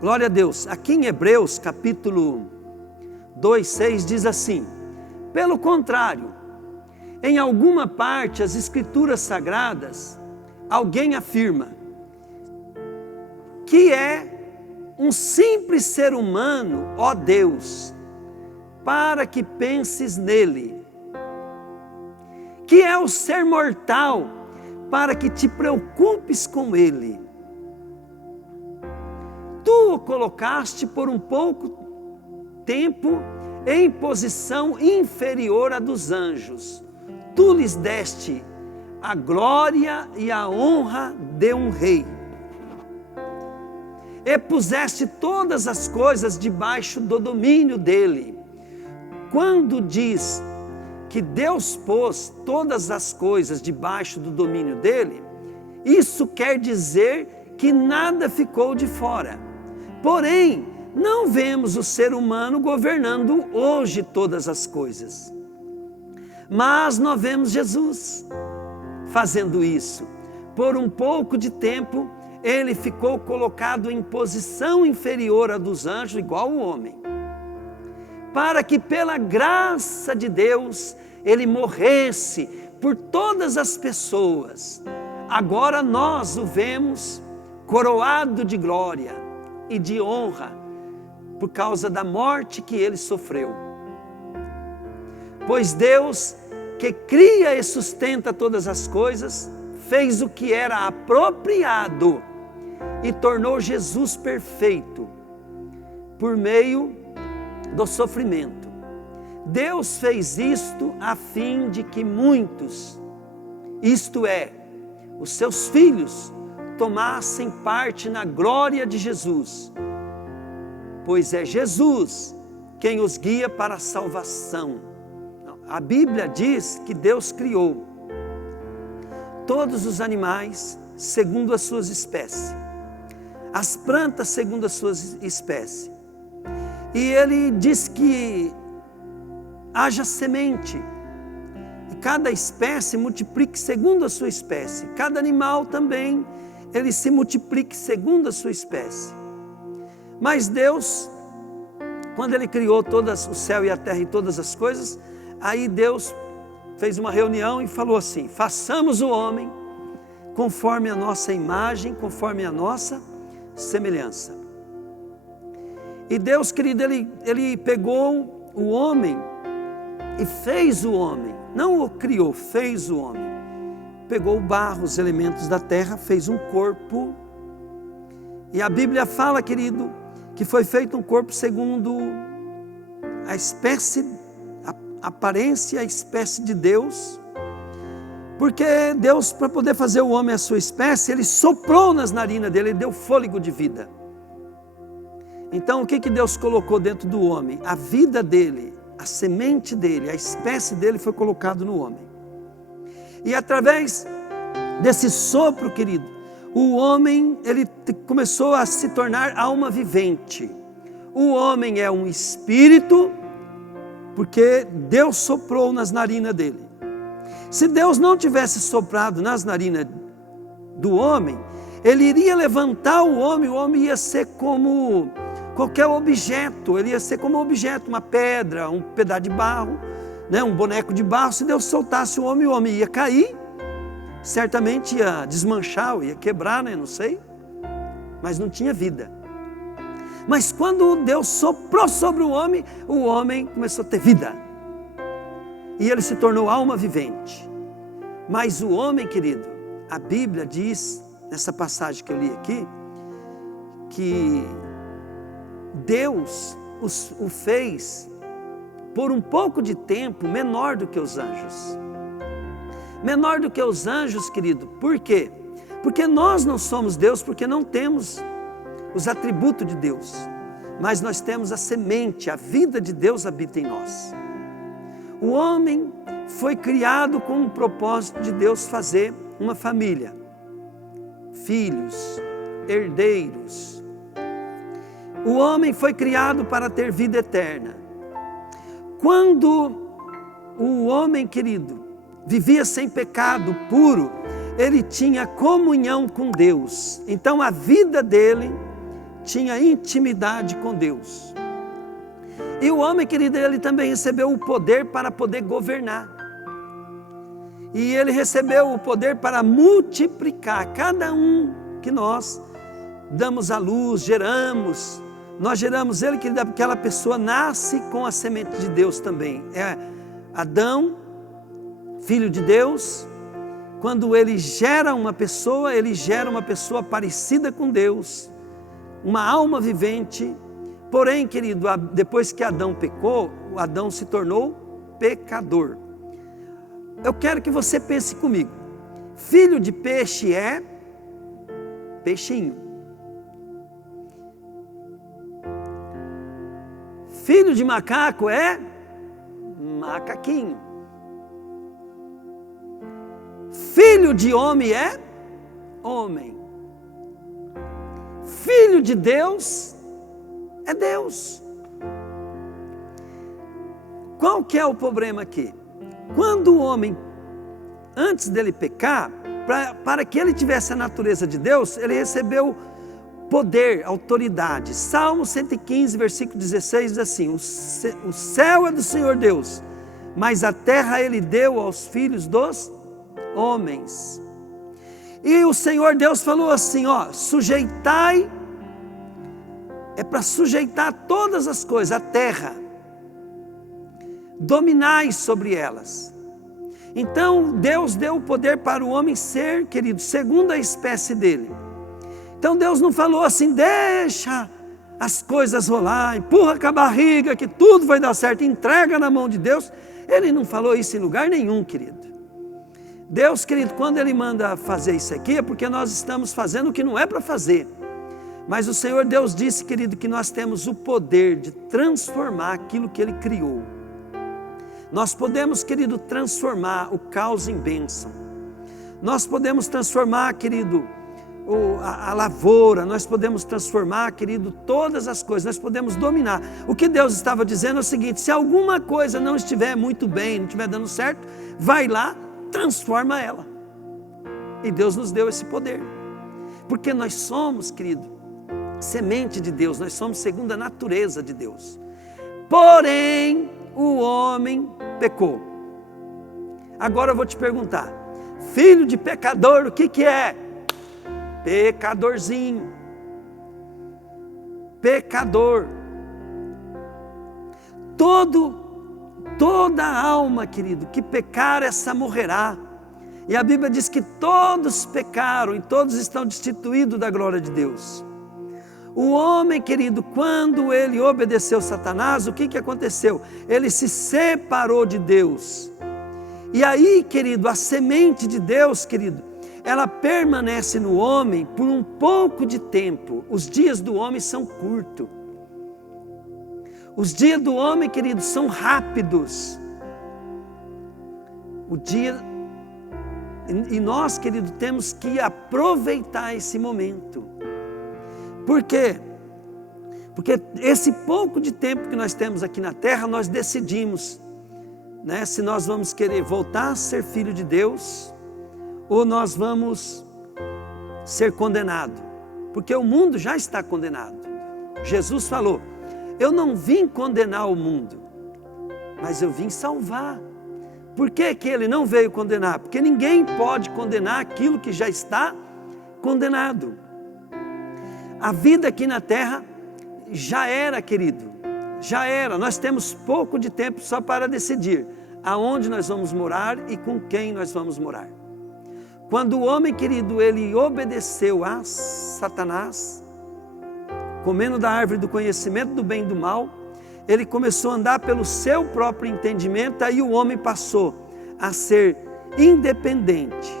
Glória a Deus. Aqui em Hebreus, capítulo 2:6 diz assim: pelo contrário, em alguma parte as Escrituras Sagradas, alguém afirma que é um simples ser humano, ó Deus, para que penses nele, que é o ser mortal, para que te preocupes com ele. Tu o colocaste por um pouco tempo em posição inferior à dos anjos. Tu lhes deste a glória e a honra de um rei. E puseste todas as coisas debaixo do domínio dele. Quando diz que Deus pôs todas as coisas debaixo do domínio dele, isso quer dizer que nada ficou de fora. Porém, não vemos o ser humano governando hoje todas as coisas. Mas nós vemos Jesus fazendo isso. Por um pouco de tempo, ele ficou colocado em posição inferior à dos anjos, igual o homem, para que pela graça de Deus, ele morresse por todas as pessoas. Agora nós o vemos coroado de glória e de honra, por causa da morte que ele sofreu. Pois Deus, que cria e sustenta todas as coisas, fez o que era apropriado e tornou Jesus perfeito por meio do sofrimento. Deus fez isto a fim de que muitos, isto é, os seus filhos, tomassem parte na glória de Jesus, pois é Jesus quem os guia para a salvação. A Bíblia diz que Deus criou todos os animais segundo as suas espécies, as plantas segundo as suas espécies, e ele diz que haja semente, e cada espécie multiplique segundo a sua espécie, cada animal também, ele se multiplique segundo a sua espécie. Mas Deus, quando ele criou todas, o céu e a terra e todas as coisas, aí Deus fez uma reunião e falou assim: façamos o homem conforme a nossa imagem, conforme a nossa semelhança. E Deus, querido, ele pegou o homem e fez o homem, não o criou, fez o homem. Pegou o barro, os elementos da terra, fez um corpo. E a Bíblia fala, querido, que foi feito um corpo segundo a espécie, a aparência, a espécie de Deus. Porque Deus, para poder fazer o homem a sua espécie, ele soprou nas narinas dele, ele deu fôlego de vida. Então o que Deus colocou dentro do homem? A vida dele, a semente dele, a espécie dele foi colocado no homem. E através desse sopro, querido, o homem, ele começou a se tornar alma vivente. O homem é um espírito, porque Deus soprou nas narinas dele. Se Deus não tivesse soprado nas narinas do homem, ele iria levantar o homem ia ser como qualquer objeto, ele ia ser como um objeto, uma pedra, um pedaço de barro, né, um boneco de barro. Se Deus soltasse o homem ia cair, certamente ia desmanchar, ia quebrar, né, não sei, mas não tinha vida. Mas quando Deus soprou sobre o homem começou a ter vida, e ele se tornou alma vivente. Mas o homem, querido, a Bíblia diz, nessa passagem que eu li aqui, que Deus o fez por um pouco de tempo menor do que os anjos. Menor do que os anjos, querido. Por quê? Porque nós não somos Deus, porque não temos os atributos de Deus, mas nós temos a semente, a vida de Deus habita em nós. O homem foi criado com um propósito de Deus fazer uma família, filhos, herdeiros. O homem foi criado para ter vida eterna. Quando o homem, querido, vivia sem pecado, puro, ele tinha comunhão com Deus. Então a vida dele tinha intimidade com Deus. E o homem, querido, ele também recebeu o poder para poder governar. E ele recebeu o poder para multiplicar. Cada um que nós damos à luz, geramos, nós geramos ele, querido, aquela pessoa nasce com a semente de Deus também. É Adão, filho de Deus. Quando ele gera uma pessoa parecida com Deus, uma alma vivente. Porém, querido, depois que Adão pecou, Adão se tornou pecador. Eu quero que você pense comigo. Filho de peixe é peixinho. Filho de macaco é macaquinho. Filho de homem é homem. Filho de Deus é Deus. Qual que é o problema aqui? Quando o homem, antes dele pecar, para que ele tivesse a natureza de Deus, ele recebeu poder, autoridade. Salmo 115, versículo 16 diz assim: o céu é do Senhor Deus, mas a terra ele deu aos filhos dos homens. E o Senhor Deus falou assim, sujeitai, é para sujeitar todas as coisas, a terra, dominai sobre elas. Então Deus deu o poder para o homem ser, querido, segundo a espécie dele. Então Deus não falou assim, deixa as coisas rolar, empurra com a barriga que tudo vai dar certo, entrega na mão de Deus. Ele não falou isso em lugar nenhum, querido. Deus, querido, quando Ele manda fazer isso aqui, é porque nós estamos fazendo o que não é para fazer. Mas o Senhor Deus disse, querido, que nós temos o poder de transformar aquilo que Ele criou. Nós podemos, querido, transformar o caos em bênção. Nós podemos transformar, querido, a lavoura, nós podemos transformar, querido, todas as coisas, nós podemos dominar. O que Deus estava dizendo é o seguinte: se alguma coisa não estiver muito bem, não estiver dando certo, vai lá, transforma ela. E Deus nos deu esse poder, porque nós somos, querido, semente de Deus, nós somos segundo a natureza de Deus. Porém, o homem pecou. Agora eu vou te perguntar, filho de pecador, o que é? Pecadorzinho. Pecador. Toda alma, querido, que pecar, essa morrerá. E a Bíblia diz que todos pecaram e todos estão destituídos da glória de Deus. O homem, querido, quando ele obedeceu Satanás, o que aconteceu? Ele se separou de Deus. E aí, querido, a semente de Deus, querido, ela permanece no homem por um pouco de tempo. Os dias do homem são curtos. Os dias do homem, querido, são rápidos. E nós, querido, temos que aproveitar esse momento. Por quê? Porque esse pouco de tempo que nós temos aqui na terra, nós decidimos, né, se nós vamos querer voltar a ser filho de Deus, ou nós vamos ser condenados. Porque o mundo já está condenado. Jesus falou, eu não vim condenar o mundo, mas eu vim salvar. Por que que ele não veio condenar? Porque ninguém pode condenar aquilo que já está condenado. A vida aqui na terra já era, querido, já era. Nós temos pouco de tempo só para decidir aonde nós vamos morar e com quem nós vamos morar. Quando o homem, querido, ele obedeceu a Satanás, comendo da árvore do conhecimento do bem e do mal, ele começou a andar pelo seu próprio entendimento, aí o homem passou a ser independente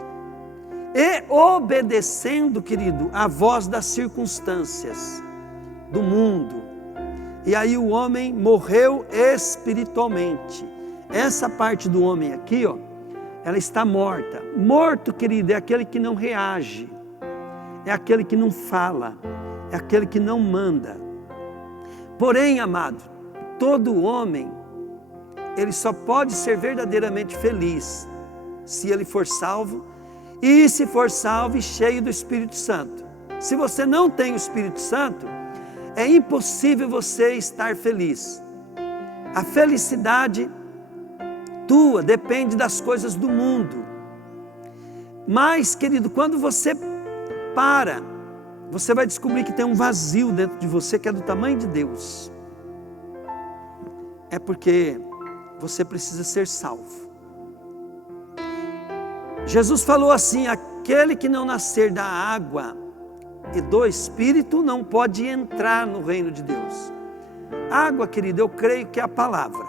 e obedecendo, querido, a voz das circunstâncias do mundo. E aí o homem morreu espiritualmente. Essa parte do homem aqui, ela está morta. Morto, querido, é aquele que não reage, é aquele que não fala, é aquele que não manda. Porém, amado, todo homem, ele só pode ser verdadeiramente feliz se ele for salvo, e se for salvo e cheio do Espírito Santo. Se você não tem o Espírito Santo, é impossível você estar feliz. A felicidade tua depende das coisas do mundo. Mas, querido, quando você para, você vai descobrir que tem um vazio dentro de você que é do tamanho de Deus. É porque você precisa ser salvo. Jesus falou assim: aquele que não nascer da água e do Espírito não pode entrar no reino de Deus. Água, querido, eu creio que é a palavra.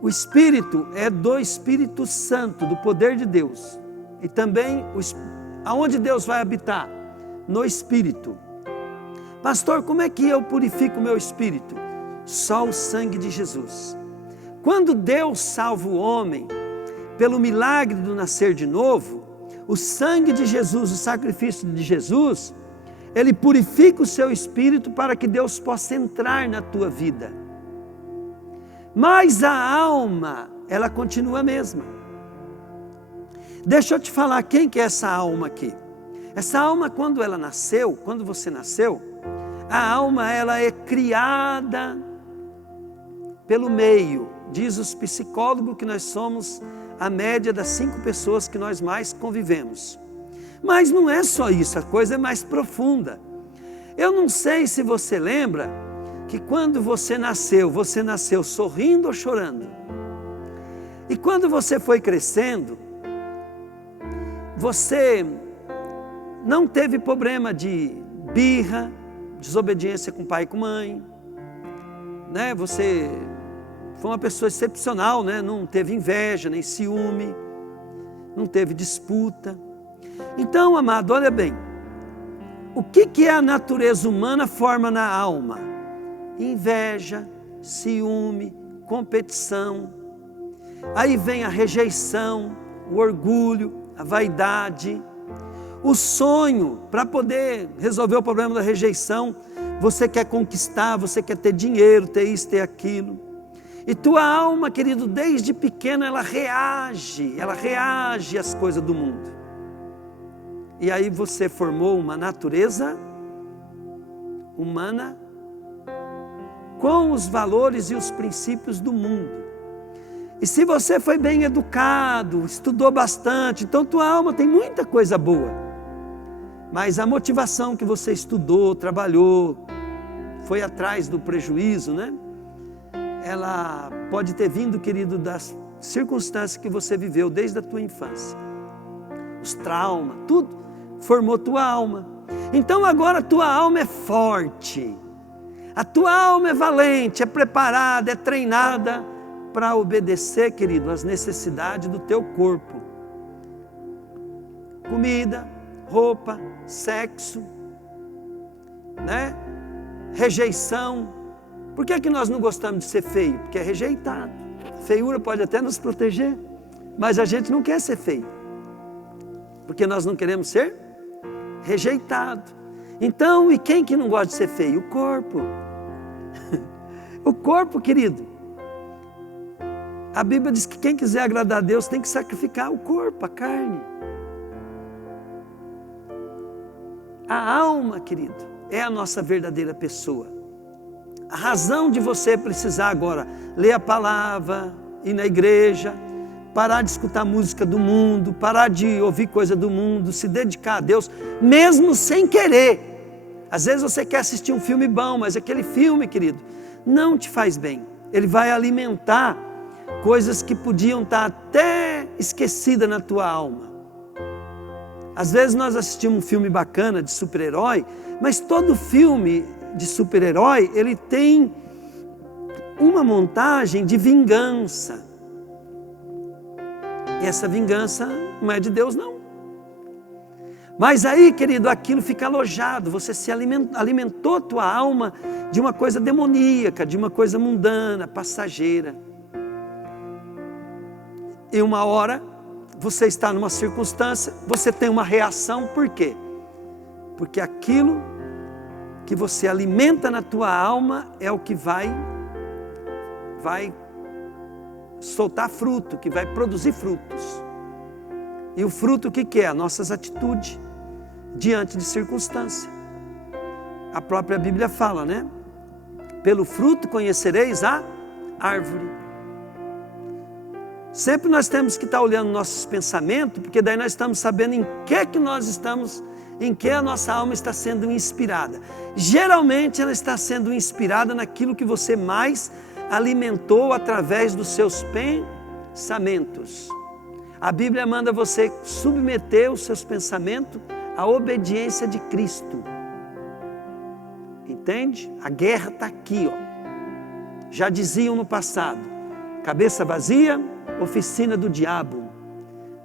O Espírito é do Espírito Santo, do poder de Deus. E também, aonde Deus vai habitar? No Espírito. Pastor, como é que eu purifico o meu espírito? Só o sangue de Jesus. Quando Deus salva o homem, pelo milagre do nascer de novo, o sangue de Jesus, o sacrifício de Jesus, ele purifica o seu espírito para que Deus possa entrar na tua vida. Mas a alma, ela continua a mesma. Deixa eu te falar quem que é essa alma aqui. Essa alma, quando ela nasceu, quando você nasceu, a alma ela é criada pelo meio. Diz os psicólogos que nós somos a média das 5 pessoas que nós mais convivemos. Mas não é só isso, a coisa é mais profunda. Eu não sei se você lembra que quando você nasceu sorrindo ou chorando. E quando você foi crescendo, você não teve problema de birra, desobediência com pai e com mãe, né? Você foi uma pessoa excepcional, né? Não teve inveja, nem ciúme, não teve disputa. Então, amado, olha bem, o que a natureza humana forma na alma? Inveja, ciúme, competição. Aí vem a rejeição, o orgulho, a vaidade, o sonho. Para poder resolver o problema da rejeição, você quer conquistar, você quer ter dinheiro, ter isso, ter aquilo. E tua alma, querido, desde pequena ela reage às coisas do mundo. E aí você formou uma natureza humana com os valores e os princípios do mundo. E se você foi bem educado, estudou bastante, então tua alma tem muita coisa boa. Mas a motivação que você estudou, trabalhou, foi atrás do prejuízo, né? Ela pode ter vindo, querido, das circunstâncias que você viveu desde a tua infância. Os traumas, tudo formou tua alma. Então agora a tua alma é forte. A tua alma é valente, é preparada, é treinada para obedecer, querido, às necessidades do teu corpo. Comida, roupa, sexo, né? Rejeição. Por que nós não gostamos de ser feio? Porque é rejeitado. A feiura pode até nos proteger, mas a gente não quer ser feio. Porque nós não queremos ser rejeitado. Então, e quem que não gosta de ser feio? O corpo. O corpo, querido. A Bíblia diz que quem quiser agradar a Deus tem que sacrificar o corpo, a carne. A alma, querido, é a nossa verdadeira pessoa. A razão de você precisar agora ler a palavra, ir na igreja, parar de escutar música do mundo, parar de ouvir coisa do mundo, se dedicar a Deus, mesmo sem querer. Às vezes você quer assistir um filme bom, mas aquele filme, querido, não te faz bem. Ele vai alimentar coisas que podiam estar até esquecidas na tua alma. Às vezes nós assistimos um filme bacana de super-herói, mas todo filme de super-herói, ele tem uma montagem de vingança. E essa vingança não é de Deus, não. Mas aí, querido, aquilo fica alojado, você se alimentou tua alma de uma coisa demoníaca, de uma coisa mundana, passageira. E uma hora, você está numa circunstância, você tem uma reação, por quê? Porque aquilo que você alimenta na tua alma é o que vai soltar fruto, que vai produzir frutos. E o fruto o que é? Nossas atitudes diante de circunstância. a própria Bíblia fala, né? Pelo fruto conhecereis a árvore. Sempre nós temos que estar olhando nossos pensamentos, porque daí nós estamos sabendo em que nós estamos, em que a nossa alma está sendo inspirada. Geralmente ela está sendo inspirada naquilo que você mais alimentou através dos seus pensamentos. A Bíblia manda você submeter os seus pensamentos à obediência de Cristo. Entende? A guerra está aqui, ó. Já diziam no passado, cabeça vazia, oficina do diabo.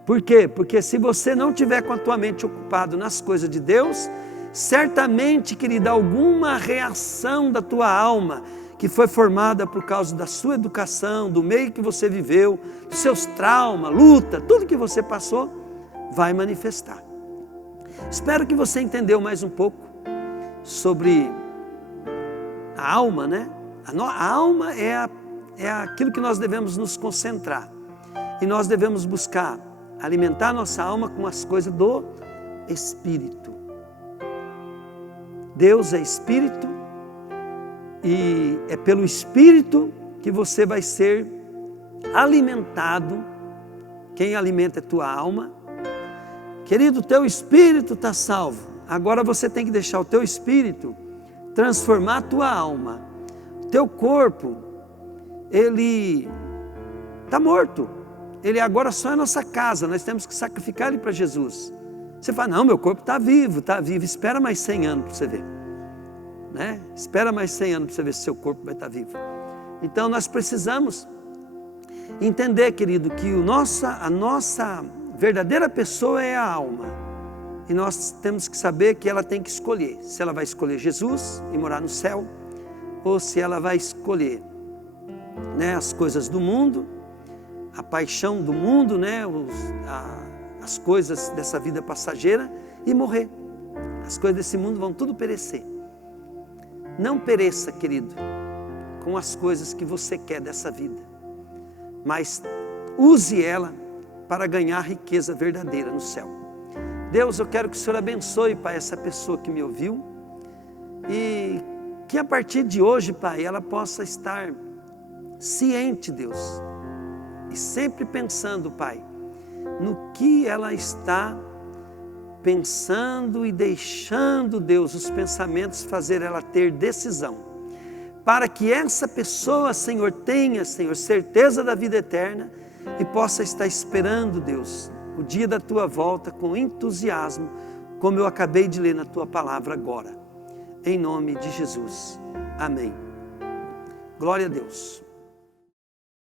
Por quê? Porque se você não tiver com a tua mente ocupado nas coisas de Deus, certamente, querida, alguma reação da tua alma, que foi formada por causa da sua educação, do meio que você viveu, dos seus traumas, luta, tudo que você passou, vai manifestar. Espero que você entendeu mais um pouco sobre a alma, né? A alma é aquilo que nós devemos nos concentrar. E nós devemos buscar alimentar nossa alma com as coisas do Espírito. Deus é Espírito e é pelo Espírito que você vai ser alimentado. Quem alimenta é tua alma. Querido, teu espírito está salvo. Agora você tem que deixar o teu espírito transformar a tua alma. O teu corpo, ele está morto. Ele agora só é a nossa casa, nós temos que sacrificar ele para Jesus. Você fala, não, meu corpo está vivo, espera mais 100 anos para você ver. Né? Espera mais 100 anos para você ver se seu corpo vai estar vivo. Então nós precisamos entender, querido, que a nossa verdadeira pessoa é a alma. E nós temos que saber que ela tem que escolher. Se ela vai escolher Jesus e morar no céu, ou se ela vai escolher, né, as coisas do mundo, a paixão do mundo, né, as coisas dessa vida passageira e morrer. As coisas desse mundo vão tudo perecer. Não pereça, querido, com as coisas que você quer dessa vida, mas use ela para ganhar riqueza verdadeira no céu. Deus, eu quero que o Senhor abençoe, Pai, essa pessoa que me ouviu e que a partir de hoje, Pai, ela possa estar ciente, Deus, e sempre pensando, Pai, no que ela está pensando e deixando, Deus, os pensamentos fazer ela ter decisão, para que essa pessoa, Senhor, tenha, Senhor, certeza da vida eterna e possa estar esperando, Deus, o dia da tua volta com entusiasmo, como eu acabei de ler na tua palavra agora. Em nome de Jesus. Amém. Glória a Deus.